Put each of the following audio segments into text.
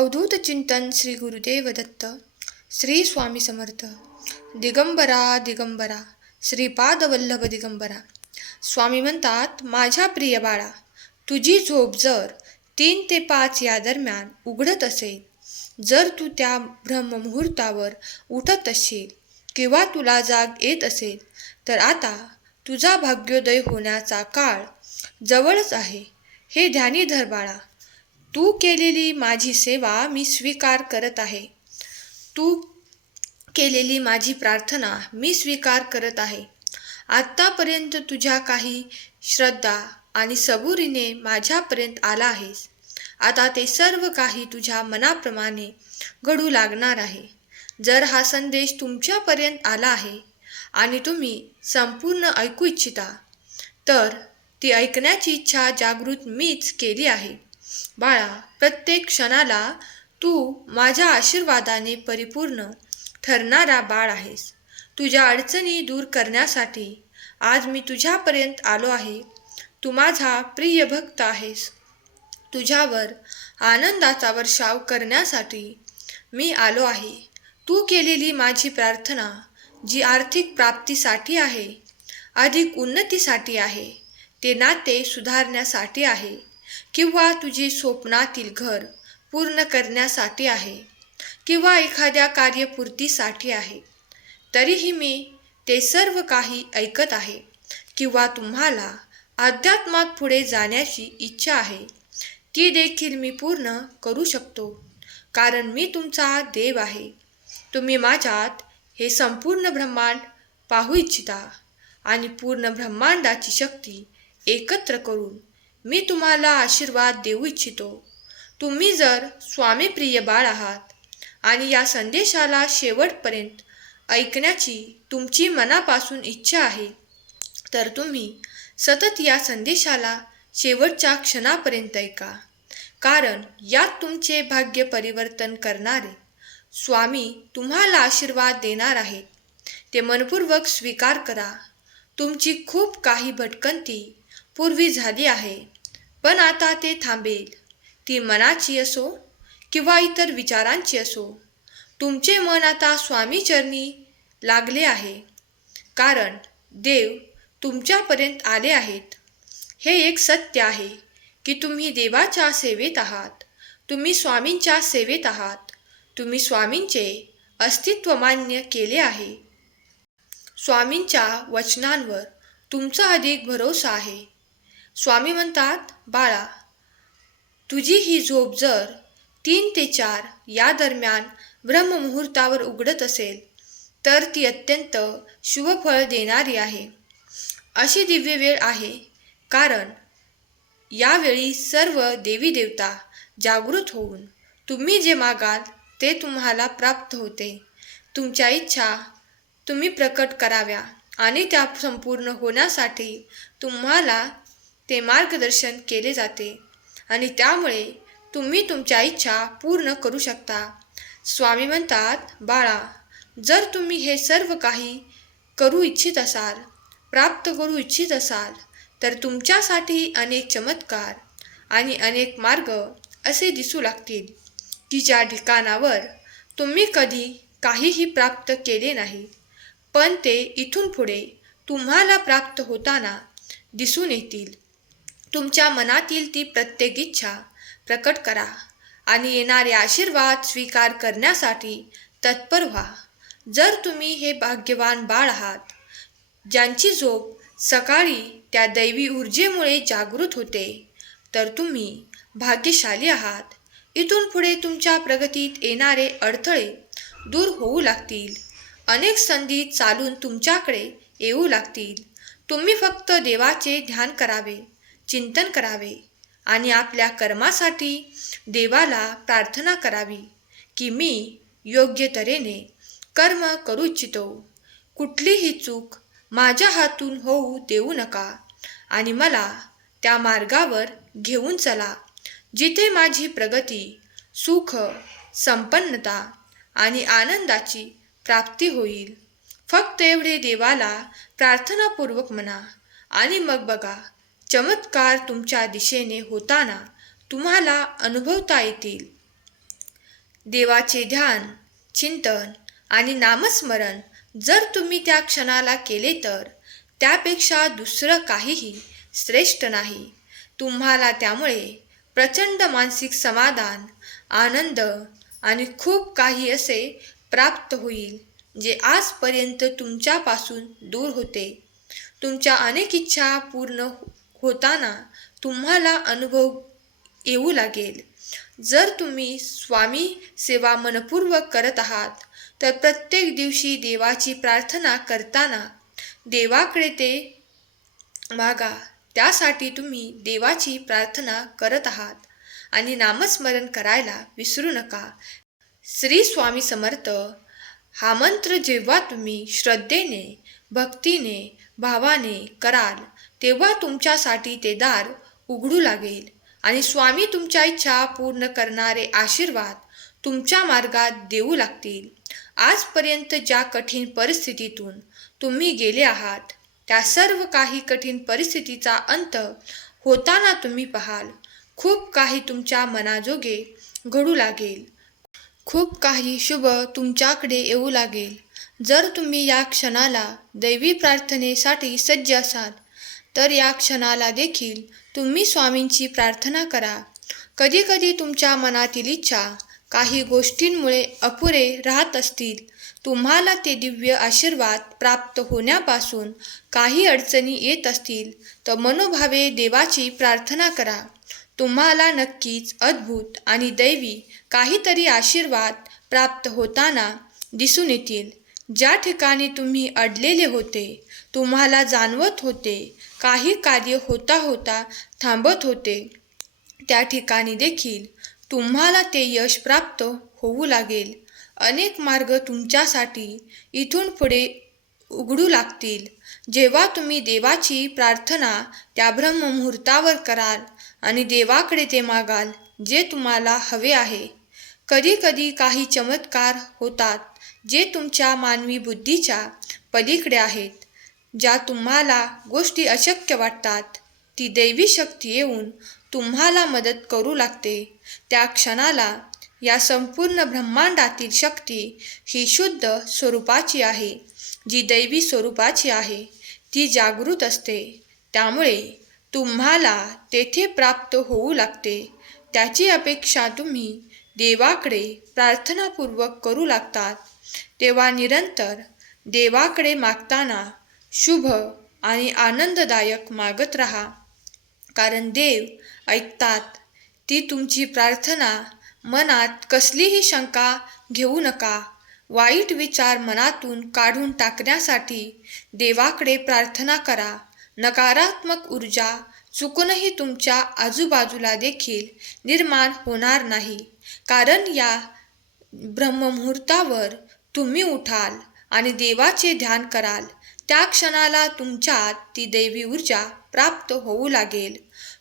अवधूत चिंतन श्री गुरुदेव दत्त श्री स्वामी समर्थ दिगंबरा दिगंबरा श्रीपाद वल्लभ दिगंबरा. स्वामी म्हणतात माझ्या प्रिय बाळा तुझी झोप जर तीन ते पाच या दरम्यान उघडत असेल जर तू त्या ब्रह्ममुहूर्तावर उठत असशील किंवा तुला जाग येत असेल तर आता तुझा भाग्योदय होण्याचा काळ जवळच आहे. हे ध्यानी धर बाळा तू केलेली माझी सेवा मी स्वीकार करत आहे. तू केलेली माझी प्रार्थना मी स्वीकार करत आहे. आत्तापर्यंत तुझ्या काही श्रद्धा आणि सबुरीने माझ्यापर्यंत आला आहेस. आता ते सर्व काही तुझ्या मनाप्रमाणे घडू लागणार आहे. जर हा संदेश तुमच्यापर्यंत आला आहे आणि तुम्ही संपूर्ण ऐकू इच्छिता तर ती ऐकण्याची इच्छा जागृत मीच केली आहे. बाळा प्रत्येक क्षणाला तू माझ्या आशीर्वादाने परिपूर्ण ठरणारा बाळ आहेस. तुझ्या अडचणी दूर करण्यासाठी आज मी तुझ्यापर्यंत आलो आहे. तू माझा प्रिय भक्त आहेस. तुझ्यावर आनंदाचा वर्षाव करण्यासाठी मी आलो आहे. तू केलेली माझी प्रार्थना जी आर्थिक प्राप्तीसाठी आहे अधिक उन्नतीसाठी आहे ते नाते सुधारण्यासाठी आहे. किंवा तुझे स्वप्नातील घर पूर्ण करण्यासाठी आहे किंवा एखाद्या कार्यपूर्तीसाठी आहे तरीही मी ते सर्व काही ऐकत आहे किंवा तुम्हाला अध्यात्मात पुढे जाण्याची इच्छा आहे ती देखील मी पूर्ण करू शकतो कारण मी तुमचा देव आहे. तुम्ही माझ्यात हे संपूर्ण ब्रह्मांड पाहू इच्छिता आणि पूर्ण ब्रह्मांडाची शक्ती एकत्र करून मी तुम्हाला आशीर्वाद देऊ इच्छितो. तुम्ही जर स्वामीप्रिय बाळ आहात आणि या संदेशाला शेवटपर्यंत ऐकण्याची तुमची मनापासून इच्छा आहे तर तुम्ही सतत या संदेशाला शेवटच्या क्षणापर्यंत ऐका. कारण यात तुमचे भाग्य परिवर्तन करणारे स्वामी तुम्हाला आशीर्वाद देणार आहेत. ते मनपूर्वक स्वीकार करा. तुमची खूप काही भटकंती पूर्वी झाली आहे. पण आता ते थांबेल. ती मनाची असो किंवा इतर विचारांची असो तुमचे मन आता स्वामीचरणी लागले आहे. कारण देव तुमच्यापर्यंत आले आहेत. हे एक सत्य आहे की तुम्ही देवाच्या सेवेत आहात. तुम्ही स्वामींच्या सेवेत आहात. तुम्ही स्वामींचे अस्तित्व मान्य केले आहे. स्वामींच्या वचनांवर तुमचा अधिक भरोसा आहे. स्वामी म्हणतात बाळा तुझी ही झोप जर तीन ते चार या दरम्यान ब्रह्ममुहूर्तावर उघडत असेल तर ती अत्यंत शुभफळ देणारी आहे. अशी दिव्य वेळ आहे कारण यावेळी सर्व देवी देवता जागृत होऊन तुम्ही जे मागाल ते तुम्हाला प्राप्त होते. तुमच्या इच्छा तुम्ही प्रकट कराव्या आणि त्या संपूर्ण होण्यासाठी तुम्हाला ते मार्गदर्शन केले जाते आणि त्यामुळे तुम्ही तुमच्या इच्छा पूर्ण करू शकता. स्वामी म्हणतात बाळा जर तुम्ही हे सर्व काही करू इच्छित असाल प्राप्त करू इच्छित असाल तर तुमच्यासाठी अनेक चमत्कार आणि अनेक मार्ग असे दिसू लागतील की ज्या ठिकाणावर तुम्ही कधी काहीही प्राप्त केले नाही पण ते इथून पुढे तुम्हाला प्राप्त होताना दिसून येतील. तुमच्या मनातील ती प्रत्येक इच्छा प्रकट करा आणि येणारे आशीर्वाद स्वीकार करण्यासाठी तत्पर व्हा. जर तुम्ही हे भाग्यवान बाळ आहात ज्यांची झोप सकाळी त्या दैवी ऊर्जेमुळे जागृत होते तर तुम्ही भाग्यशाली आहात. इथून पुढे तुमच्या प्रगतीत येणारे अडथळे दूर होऊ लागतील. अनेक संधी चालून तुमच्याकडे येऊ लागतील. तुम्ही फक्त देवाचे ध्यान करावे. चिंतन करावे आणि आपल्या कर्मासाठी देवाला प्रार्थना करावी की मी योग्य तऱ्हेने कर्म करू इच्छितो. कुठलीही चूक माझ्या हातून होऊ देऊ नका आणि मला त्या मार्गावर घेऊन चला जिथे माझी प्रगती सुख संपन्नता आणि आनंदाची प्राप्ती होईल. फक्त एवढे देवाला प्रार्थनापूर्वक म्हणा आणि मग बघा चमत्कार तुमच्या दिशेने होताना तुम्हाला अनुभवता येतील. देवाचे ध्यान चिंतन आणि नामस्मरण जर तुम्ही त्या क्षणाला केले तर त्यापेक्षा दुसरं काहीही श्रेष्ठ नाही. तुम्हाला त्यामुळे प्रचंड मानसिक समाधान आनंद आणि खूप काही असे प्राप्त होईल जे आजपर्यंत तुमच्यापासून दूर होते. तुमच्या अनेक इच्छा पूर्ण होताना तुम्हाला अनुभव येऊ लागेल. जर तुम्ही स्वामी सेवा मनपूर्वक करत आहात तर प्रत्येक दिवशी देवाची प्रार्थना करताना देवाकडे ते मागा त्यासाठी तुम्ही देवाची प्रार्थना करत आहात आणि नामस्मरण करायला विसरू नका. श्री स्वामी समर्थ. हा मंत्र जेव्हा तुम्ही श्रद्धेने भक्तीने भावाने कराल तेव्हा तुमच्यासाठी ते दार उघडू लागेल. आणि स्वामी तुमच्या इच्छा पूर्ण करणारे आशीर्वाद तुमच्या मार्गात देऊ लागतील. आजपर्यंत ज्या कठीण परिस्थितीतून तुम्ही गेले आहात त्या सर्व काही कठीण परिस्थितीचा अंत होताना तुम्ही पाहाल. खूप काही तुमच्या मनाजोगे घडू लागेल. खूप काही शुभ तुमच्याकडे येऊ लागेल. जर तुम्ही या क्षणाला दैवी प्रार्थनेसाठी सज्ज असाल तर या क्षणाला देखील तुम्ही स्वामींची प्रार्थना करा. कधीकधी तुमच्या मनातील इच्छा काही गोष्टींमुळे अपुरे राहत असतील. तुम्हाला ते दिव्य आशीर्वाद प्राप्त होण्यापासून काही अडचणी येत असतील तर मनोभावे देवाची प्रार्थना करा. तुम्हाला नक्कीच अद्भुत आणि दैवी काहीतरी आशीर्वाद प्राप्त होताना दिसून येतील. ज्या ठिकाणी तुम्ही अडलेले होते तुम्हाला जाणवत होते काही कार्य होता होता थांबत होते त्या ठिकाणी देखील तुम्हाला ते यश प्राप्त होऊ लागेल. अनेक मार्ग तुमच्यासाठी इथून पुढे उघडू लागतील. जेव्हा तुम्ही देवाची प्रार्थना त्या ब्रह्ममुहूर्तावर कराल आणि देवाकडे ते मागाल जे तुम्हाला हवे आहे. कधीकधी काही चमत्कार होतात जे तुमच्या मानवी बुद्धीच्या पलीकडे आहेत ज्या तुम्हाला गोष्टी अशक्य वाटतात. ती दैवी शक्ती येऊन तुम्हाला मदत करू लागते. त्या क्षणाला या संपूर्ण ब्रह्मांडातील शक्ती ही शुद्ध स्वरूपाची आहे. जी दैवी स्वरूपाची आहे ती जागृत असते. त्यामुळे तुम्हाला तेथे प्राप्त होऊ लागते. त्याची अपेक्षा तुम्ही देवाकडे प्रार्थनापूर्वक करू लागतात. तेव्हा निरंतर देवाकडे मागताना शुभ आणि आनंददायक मागत राहा. कारण देव ऐकतात. ती तुमची प्रार्थना मनात कसलीही शंका घेऊ नका. वाईट विचार मनातून काढून टाकण्यासाठी देवाकडे प्रार्थना करा. नकारात्मक ऊर्जा चुकूनही तुमच्या आजूबाजूला देखील निर्माण होणार नाही. कारण या ब्रह्ममुहूर्तावर तुम्ही उठाल आणि देवाचे ध्यान कराल. त्या क्षणाला तुमच्यात ती दैवी ऊर्जा प्राप्त होऊ लागेल.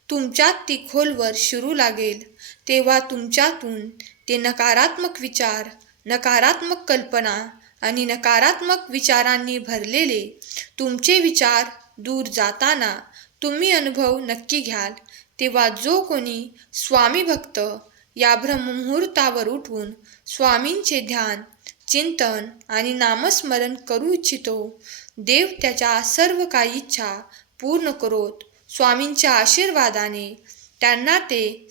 तुमच्यात ती खोलवर शिरू लागेल. तेव्हा तुमच्यातून ते नकारात्मक विचार नकारात्मक कल्पना आणि नकारात्मक विचारांनी भरलेले तुमचे विचार दूर जाताना तुम्ही अनुभव नक्की घ्याल तेव्हा जो कोणी स्वामी भक्त या ब्रह्ममुहूर्तावर उठून स्वामींचे ध्यान चिंतन आणि नामस्मरण करू इच्छितो देव त्याच्या सर्व काही इच्छा पूर्ण करोत स्वामींच्या आशीर्वादाने त्यांना ते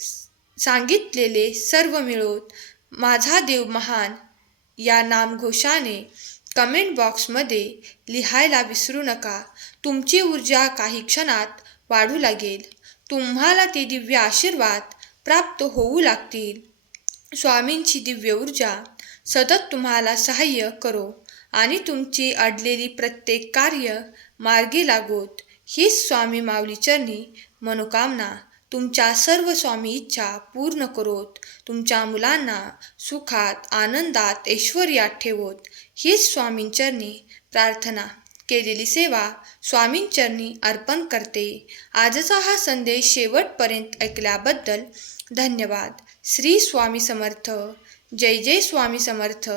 सांगितलेले सर्व मिळोत माझा देव महान. या नामघोषाने कमेंट बॉक्समध्ये लिहायला विसरू नका. तुमची ऊर्जा काही क्षणात वाढू लागेल. तुम्हाला ते दिव्य आशीर्वाद प्राप्त होऊ लागतील. स्वामींची दिव्य ऊर्जा सतत तुम्हाला सहाय्य करो आणि तुमची अडलेली प्रत्येक कार्य मार्गी लागोत. हीच स्वामी माऊलीचरणी मनोकामना. तुमच्या सर्व स्वामी इच्छा पूर्ण करोत. तुमच्या मुलांना सुखात आनंदात ऐश्वर्यात ठेवोत. हीच स्वामींचरणी प्रार्थना. केलेली सेवा स्वामींचरणी अर्पण करते. आजचा हा संदेश शेवटपर्यंत ऐकल्याबद्दल धन्यवाद. श्री स्वामी समर्थ. जय जय स्वामी समर्थ.